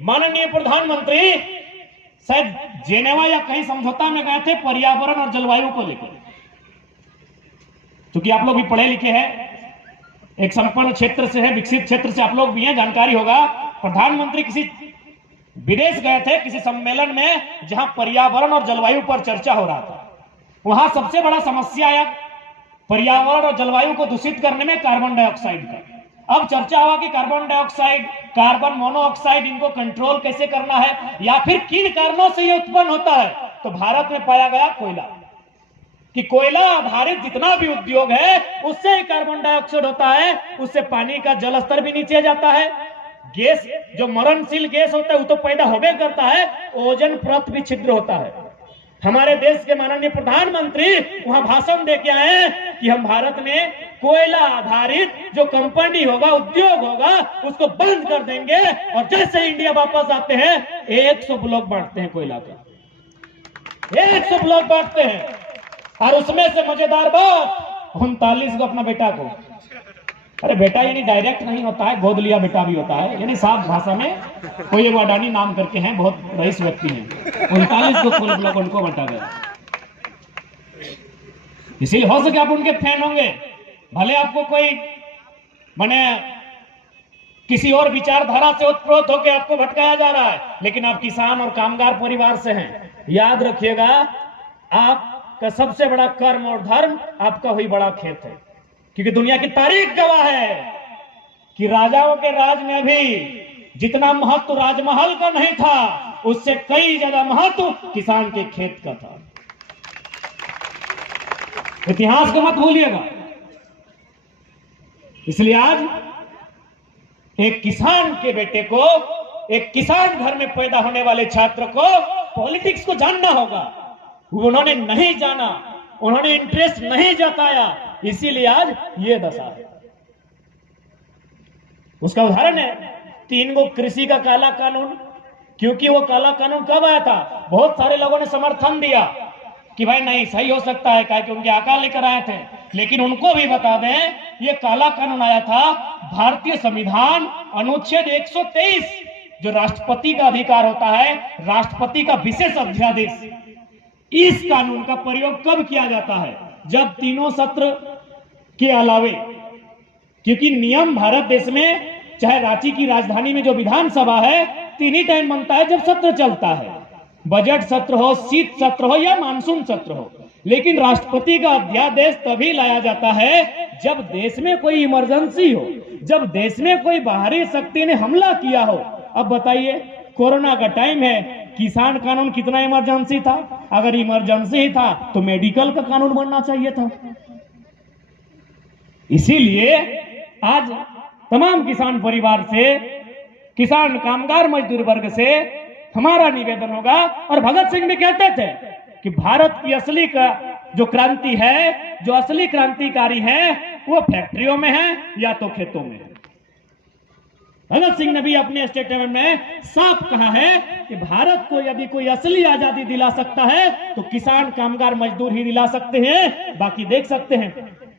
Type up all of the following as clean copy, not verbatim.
माननीय प्रधानमंत्री शायद जेनेवा या कहीं समझौता में गए थे पर्यावरण और जलवायु को लेकर। क्योंकि आप लोग भी पढ़े लिखे हैं, एक संपन्न क्षेत्र से है, विकसित क्षेत्र से आप लोग भी हैं, जानकारी होगा। प्रधानमंत्री किसी विदेश गए थे, किसी सम्मेलन में, जहां पर्यावरण और जलवायु पर चर्चा हो रहा था। वहां सबसे बड़ा समस्या आया पर्यावरण और जलवायु को दूषित करने में कार्बन डाइऑक्साइड का। अब चर्चा हुआ कि कार्बन डाइऑक्साइड, कार्बन मोनोऑक्साइड, इनको कंट्रोल कैसे करना है या फिर किन कारणों से ये उत्पन्न होता है। तो भारत में पाया गया कोयला, कि कोयला आधारित जितना भी उद्योग है उससे ही कार्बन डाइऑक्साइड होता है, उससे पानी का जल स्तर भी नीचे जाता है। गैस जो मरणशील गैस होता है वो तो पैदा होबे करता है, ओजोन परत भी छिद्र होता है। हमारे देश के माननीय प्रधानमंत्री वहां भाषण दे के आए कि हम भारत में कोयला आधारित जो कंपनी होगा, उद्योग होगा, उसको बंद कर देंगे। और जैसे इंडिया वापस आते हैं 100 ब्लॉक बांटते हैं कोयला का, 100 ब्लॉक बांटते हैं। और उसमें से मजेदार बात, 39 को अपना बेटा को, अरे बेटा यानी डायरेक्ट नहीं होता है, गोद लिया बेटा भी होता है, यानी साफ भाषा में कोई एक अडानी नाम करके हैं, बहुत रईस व्यक्ति हैं, 39 को फुल ब्लॉक उनको बांटा गया। इसीलिए हो सके आप उनके फैन होंगे, भले आपको कोई माने किसी और विचारधारा से उत्प्रोत होकर आपको भटकाया जा रहा है, लेकिन आप किसान और कामगार परिवार से हैं। याद रखिएगा, आपका सबसे बड़ा कर्म और धर्म आपका वही बड़ा खेत है। क्योंकि दुनिया की तारीख गवाह है कि राजाओं के राज में भी जितना महत्व राजमहल का नहीं था, उससे कई ज्यादा महत्व किसान के खेत का था। इतिहास को मत भूलिएगा। इसलिए आज एक किसान के बेटे को, एक किसान घर में पैदा होने वाले छात्र को पॉलिटिक्स को जानना होगा। उन्होंने नहीं जाना, उन्होंने इंटरेस्ट नहीं जताया, इसीलिए आज ये दशा है। उसका उदाहरण है 3 गो कृषि का काला कानून। क्योंकि वो काला कानून कब आया था, बहुत सारे लोगों ने समर्थन दिया कि भाई नहीं सही हो सकता है, क्या कि उनके आका लेकर आए थे। लेकिन उनको भी बता दें, ये काला कानून आया था भारतीय संविधान अनुच्छेद 123, जो राष्ट्रपति का अधिकार होता है, राष्ट्रपति का विशेष अध्यादेश। इस कानून का प्रयोग कब किया जाता है, जब तीनों सत्र के अलावे, क्योंकि नियम भारत देश में, चाहे रांची की राजधानी में जो विधानसभा है, 3 ही टाइम बनता है जब सत्र चलता है, बजट सत्र हो, शीत सत्र हो या मानसून सत्र हो। लेकिन राष्ट्रपति का अध्यादेश तभी लाया जाता है जब देश में कोई इमरजेंसी हो, जब देश में कोई बाहरी शक्ति ने हमला किया हो। अब बताइए, कोरोना का टाइम है, किसान कानून कितना इमरजेंसी था? अगर इमरजेंसी ही था तो मेडिकल का कानून बनना चाहिए था। इसीलिए आज तमाम किसान परिवार से, किसान कामगार मजदूर वर्ग से हमारा निवेदन होगा, और भगत सिंह भी कहते थे कि भारत की असली का जो क्रांति है, जो असली क्रांतिकारी है, वो फैक्ट्रियों में है या तो खेतों में है। भगत सिंह ने भी अपने स्टेटमेंट में साफ कहा है कि भारत को यदि कोई असली आजादी दिला सकता है तो किसान कामगार मजदूर ही दिला सकते हैं, बाकी देख सकते हैं।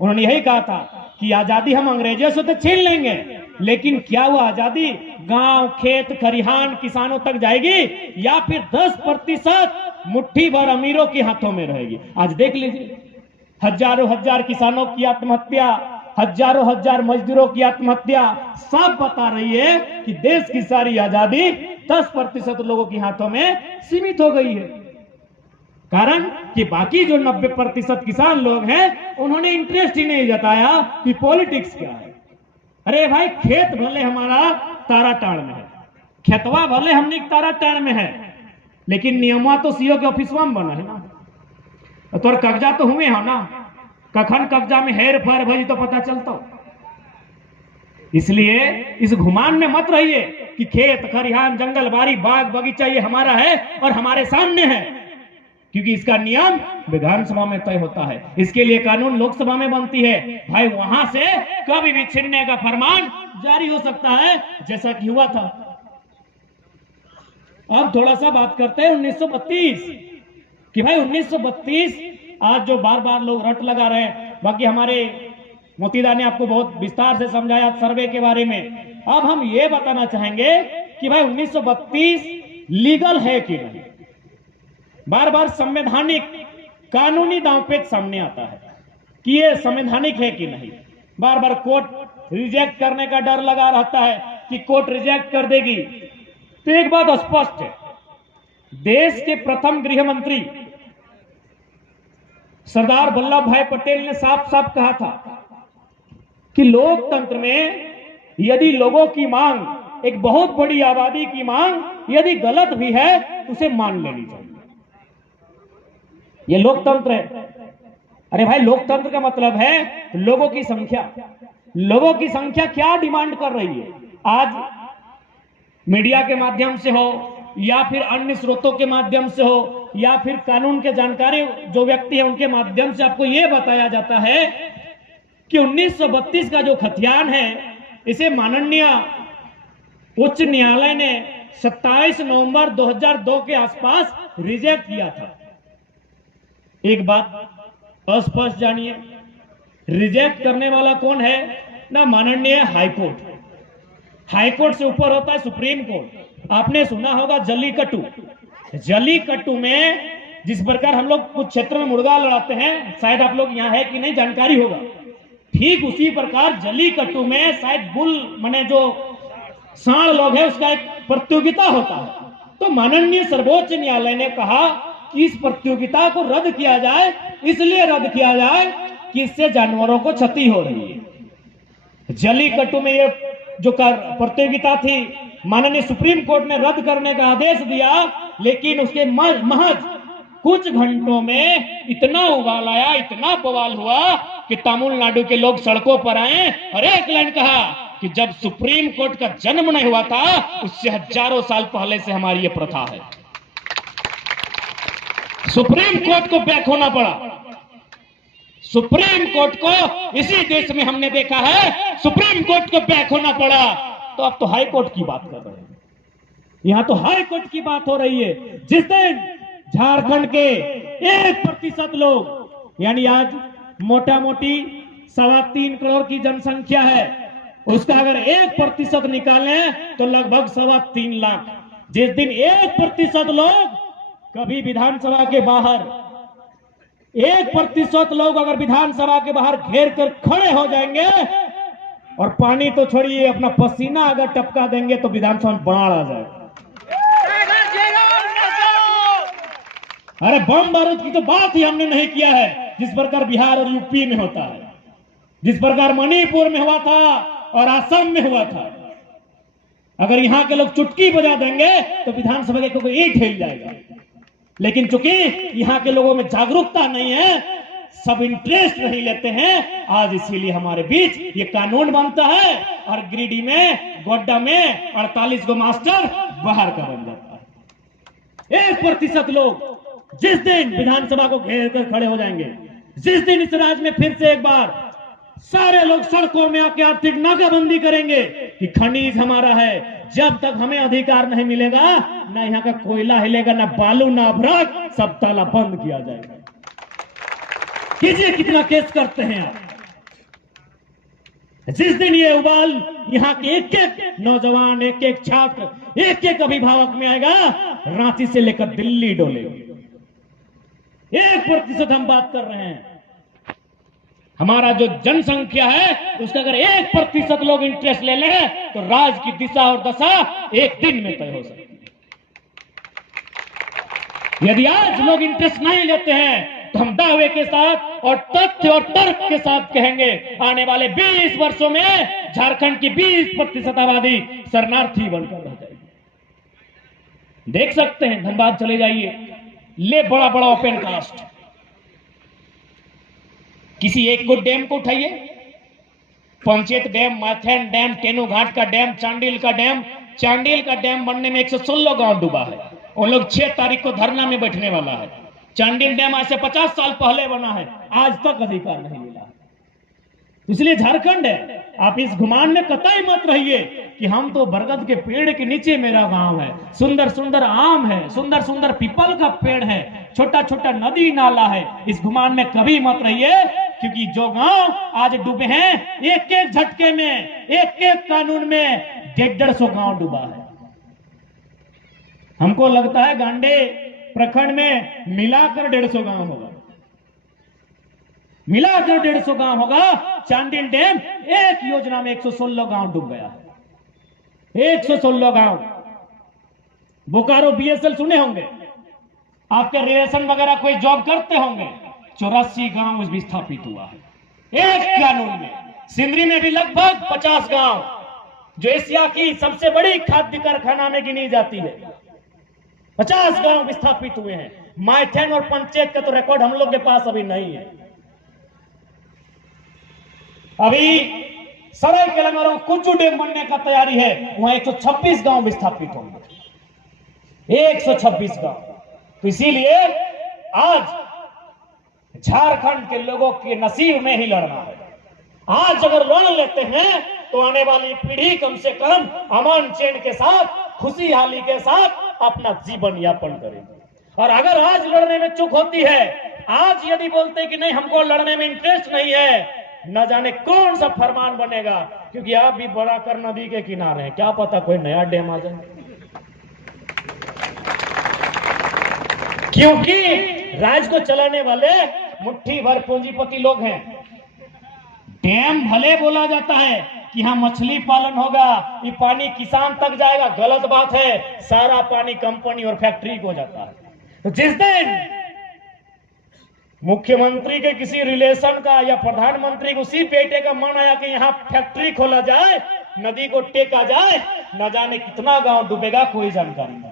उन्होंने यही कहा था कि आजादी हम अंग्रेजों से तो छीन लेंगे, लेकिन क्या वो आजादी गांव, खेत, खरिहान, किसानों तक जाएगी या फिर 10% मुट्ठी भर अमीरों के हाथों में रहेगी? आज देख लीजिए, हजारों हजार किसानों की आत्महत्या, हजारों हजार मजदूरों की आत्महत्या सब बता रही है कि देश की सारी आजादी 10% लोगों के हाथों में सीमित हो गई है। कारण कि बाकी जो 90% किसान लोग हैं, उन्होंने इंटरेस्ट ही नहीं जताया कि पॉलिटिक्स क्या है। अरे भाई, खेत भले हमारा ताराटाड़ में है, खेतवा भले हमने ताराटाड़ में है, लेकिन नियमा तो सीओ के ऑफिस में बना है ना, तो कब्जा तो हुए हो ना, कखन कब्जा में हेर फेर भई तो पता चलता। इसलिए इस घुमान में मत रहिए कि खेत खरिहान, जंगल बाड़ी, बाग बगीचा ये हमारा है और हमारे सामने है, क्योंकि इसका नियम विधानसभा में तय होता है, इसके लिए कानून लोकसभा में बनती है। भाई, वहां से कभी भी छीनने का फरमान जारी हो सकता है, जैसा कि हुआ था। अब थोड़ा सा बात करते हैं 1932 कि भाई 1932 आज जो बार बार लोग रट लगा रहे हैं, बाकी हमारे मोतीदा ने आपको बहुत विस्तार से समझाया सर्वे के बारे में। अब हम ये बताना चाहेंगे कि भाई 1932 लीगल है कि नहीं। बार बार संवैधानिक कानूनी दांवपेच सामने आता है कि ये संवैधानिक है कि नहीं। बार बार कोर्ट रिजेक्ट करने का डर लगा रहता है कि कोर्ट रिजेक्ट कर देगी। तो एक बात स्पष्ट है, देश के प्रथम गृह मंत्री सरदार वल्लभ भाई पटेल ने साफ साफ कहा था कि लोकतंत्र में यदि लोगों की मांग, एक बहुत बड़ी आबादी की मांग यदि गलत भी है तो उसे मान लेनी चाहिए। यह लोकतंत्र है। अरे भाई, लोकतंत्र का मतलब है लोगों की संख्या। लोगों की संख्या क्या डिमांड कर रही है? आज मीडिया के माध्यम से हो या फिर अन्य स्रोतों के माध्यम से हो या फिर कानून के जानकारी जो व्यक्ति है उनके माध्यम से आपको यह बताया जाता है कि 1932 का जो खतियान है इसे माननीय उच्च न्यायालय ने 27 नवंबर 2002 के आसपास रिजेक्ट किया था। एक बात स्पष्ट जानिए, रिजेक्ट करने वाला कौन है? ना माननीय हाईकोर्ट। हाईकोर्ट से ऊपर होता है सुप्रीम कोर्ट। आपने सुना होगा जल्लीकट्टू। जल्लीकट्टू में जिस प्रकार हम लोग कुछ क्षेत्र में मुर्गा लड़ाते हैं, शायद आप लोग यहाँ है कि नहीं जानकारी होगा, ठीक उसी प्रकार जल्लीकट्टू में शायद बुल माने जो सांड लोग है उसका एक प्रतियोगिता होता है। तो माननीय सर्वोच्च न्यायालय ने कहा कि इस प्रतियोगिता को रद्द किया जाए। इसलिए रद्द किया जाए कि इससे जानवरों को क्षति हो रही है। जल्लीकट्टू में ये जो प्रतियोगिता थी माननीय सुप्रीम कोर्ट ने रद्द करने का आदेश दिया, लेकिन उसके महज कुछ घंटों में इतना उबाल आया, इतना बवाल हुआ कि तमिलनाडु के लोग सड़कों पर आए और एक लाइन कहा कि जब सुप्रीम कोर्ट का जन्म नहीं हुआ था उससे हजारों साल पहले से हमारी ये प्रथा है। सुप्रीम कोर्ट को बैक होना पड़ा। सुप्रीम कोर्ट को इसी देश में हमने देखा है, सुप्रीम कोर्ट को बैक होना पड़ा। तो अब तो हाई कोर्ट की बात कर रहे हैं। यहां तो हाई कोर्ट की बात हो रही है। जिस दिन झारखंड के 1% लोग, यानी आज मोटा मोटी 3.25 करोड़ की जनसंख्या है, उसका अगर 1% निकालें तो लगभग 3.25 लाख। जिस दिन 1% लोग कभी विधानसभा के बाहर, 1% लोग अगर विधानसभा के बाहर घेर कर खड़े हो जाएंगे और पानी तो छोड़िए अपना पसीना अगर टपका देंगे तो विधानसभा में बाढ़ आ जाएगा। अरे बम बारूद की तो बात ही हमने नहीं किया है जिस प्रकार बिहार और यूपी में होता है, जिस प्रकार मणिपुर में हुआ था और असम में हुआ था। अगर यहां के लोग चुटकी बजा देंगे तो विधानसभा के कोई ईंट हिल जाएगा। लेकिन चूंकि यहां के लोगों में जागरूकता नहीं है, सब इंटरेस्ट नहीं लेते हैं, आज इसीलिए हमारे बीच ये कानून बनता है और गिरिडीह में, गोड्डा में 48 गो मास्टर बाहर का बन जाता है। 1% लोग जिस दिन विधानसभा को घेर कर खड़े हो जाएंगे, जिस दिन इस राज्य में फिर से एक बार सारे लोग सड़कों में आके आर्थिक नाकाबंदी करेंगे कि खनिज हमारा है, जब तक हमें अधिकार नहीं मिलेगा ना यहाँ का कोयला हिलेगा, ना बालू, ना अभ्रक, सब ताला बंद किया जाएगा। कीजिए कितना केस करते हैं आप। जिस दिन ये उबाल यहाँ के एक एक नौजवान, एक एक छात्र, एक एक अभिभावक में आएगा, रांची से लेकर दिल्ली डोलेगा। 1% हम बात कर रहे हैं। हमारा जो जनसंख्या है उसका अगर 1% लोग इंटरेस्ट ले लें तो राज्य की दिशा और दशा एक दिन में तय हो सकती है। यदि आज लोग इंटरेस्ट नहीं लेते हैं तो हम दावे के साथ और तथ्य और तर्क के साथ कहेंगे, आने वाले 20 वर्षों में झारखंड की 20% आबादी शरणार्थी बनकर रह जाएगी। देख सकते हैं, धनबाद चले जाइए, ले बड़ा बड़ा ओपन कास्ट, किसी एक को डैम को उठाइए, पंचायत डैम, माथेन डैम, तेनू घाट का डैम, चांडिल का डैम। चांडिल का डैम बनने में 116 गांव डूबा है। उन लोग 6 तारीख को धरना में बैठने वाला है। चांडिल डैम आज से 50 साल पहले बना है, आज तक अधिकार नहीं मिला। इसलिए झारखंड है, आप इस गुमान में कतई मत रहिए कि हम तो बरगद के पेड़ के नीचे मेरा गांव है, सुंदर सुंदर आम है, सुंदर सुंदर पीपल का पेड़ है, छोटा छोटा नदी नाला है। इस गुमान में कभी मत रहिए, क्योंकि जो गांव आज डूबे हैं, एक एक झटके में, एक एक कानून में 150 गांव डूबा है। हमको लगता है गांडे प्रखंड में मिलाकर 150 गांव होगा, मिलाकर 150 गांव होगा। चांडिल डैम एक योजना में 116 गांव डूब गया, 116 गांव। बोकारो बीएसएल सुने होंगे, आपके रिलेशन वगैरह कोई जॉब करते होंगे, 84 गांव विस्थापित हुआ है एक कानून में। सिंदरी में भी लगभग 50 गांव, जो एशिया की सबसे बड़ी खाद्य कारखाना में गिनी जाती है, 50 गांव विस्थापित हुए हैं। माइथेन और पंचायत का तो रिकॉर्ड हम लोग के पास अभी नहीं है। अभी सराय केलंग और कुंजू डैम बनने का तैयारी है, वहां 126 गांव विस्थापित होंगे, 126 गांव। तो इसीलिए आज झारखंड के लोगों के नसीब में ही लड़ना है। आज अगर लड़ लेते हैं तो आने वाली पीढ़ी कम से कम अमन चैन के साथ, खुशहाली के साथ अपना जीवन यापन करेगी। और अगर आज लड़ने में चूक होती है, आज यदि बोलते कि नहीं हमको लड़ने में इंटरेस्ट नहीं है, न जाने कौन सा फरमान बनेगा, क्योंकि आप भी बड़ाकर नदी के किनारे हैं, क्या पता कोई नया डैम आ जाए। क्योंकि राज्य को चलाने वाले मुट्ठी भर पूंजीपति लोग हैं। डैम भले बोला जाता है कि यहां मछली पालन होगा, ये पानी किसान तक जाएगा, गलत बात है। सारा पानी कंपनी और फैक्ट्री को जाता है। तो जिस दिन मुख्यमंत्री के किसी रिलेशन का या प्रधानमंत्री को उसी बेटे का मन आया कि यहां फैक्ट्री खोला जाए, नदी को टेका जाए, न जाने कितना गांव डूबेगा, कोई जानकारी नहीं।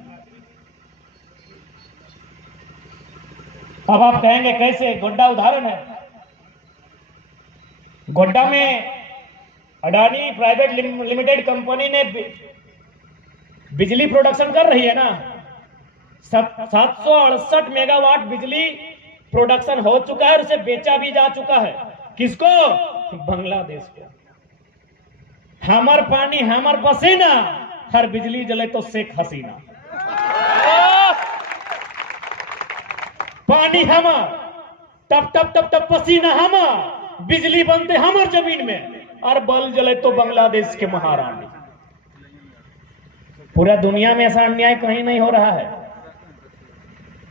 अब आप कहेंगे कैसे? गोड्डा उदाहरण है। गोड्डा में अडानी प्राइवेट लिमिटेड कंपनी ने बिजली प्रोडक्शन कर रही है ना, 768 मेगावाट बिजली प्रोडक्शन हो चुका है, उसे बेचा भी जा चुका है। किसको? बांग्लादेश को। हमर पानी हमर पसीना, हर बिजली जले तो शेख हसीना। पानी हमर, टप टप टप टप पसीना हमर, बिजली बनते हमर जमीन में, और बल जले तो बांग्लादेश के महारानी। पूरा दुनिया में ऐसा अन्याय कहीं नहीं हो रहा है।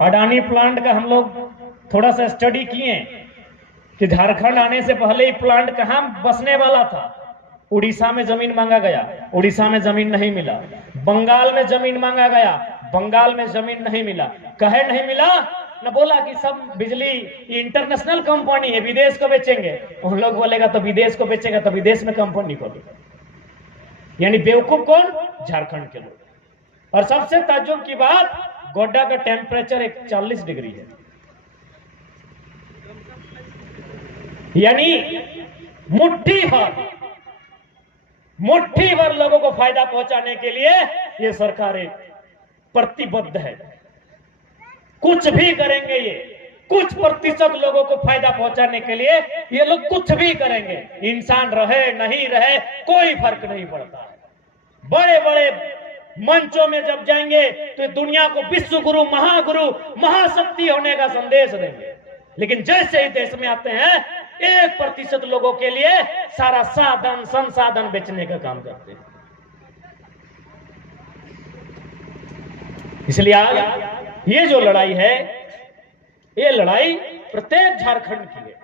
अडानी प्लांट का हम लोग थोड़ा सा स्टडी किए कि झारखंड आने से पहले ही प्लांट कहां बसने वाला था। उड़ीसा में जमीन मांगा गया, उड़ीसा में जमीन नहीं मिला। बंगाल में जमीन मांगा गया, बंगाल में जमीन नहीं मिला। कहे नहीं मिला न, बोला कि सब बिजली इंटरनेशनल कंपनी है, विदेश को बेचेंगे। उन लोग बोलेगा तो विदेश को बेचेगा तो विदेश में कंपनी खोलेगा। यानी बेवकूफ कौन? झारखंड के लोग। और सबसे ताज्जुब की बात, गोड्डा का टेम्परेचर 41 डिग्री है। यानी मुट्ठी भर लोगों को फायदा पहुंचाने के लिए ये सरकारें प्रतिबद्ध है। कुछ भी करेंगे ये, कुछ प्रतिशत लोगों को फायदा पहुंचाने के लिए ये लोग कुछ भी करेंगे। इंसान रहे नहीं रहे कोई फर्क नहीं पड़ता है। बड़े बड़े मंचों में जब जाएंगे तो दुनिया को विश्व गुरु, महागुरु, महाशक्ति होने का संदेश देंगे। लेकिन जैसे ही देश में आते हैं, 1% लोगों के लिए सारा साधन संसाधन बेचने का काम करते हैं। इसलिए आज ये जो लड़ाई है, ये लड़ाई प्रत्येक झारखंड की है।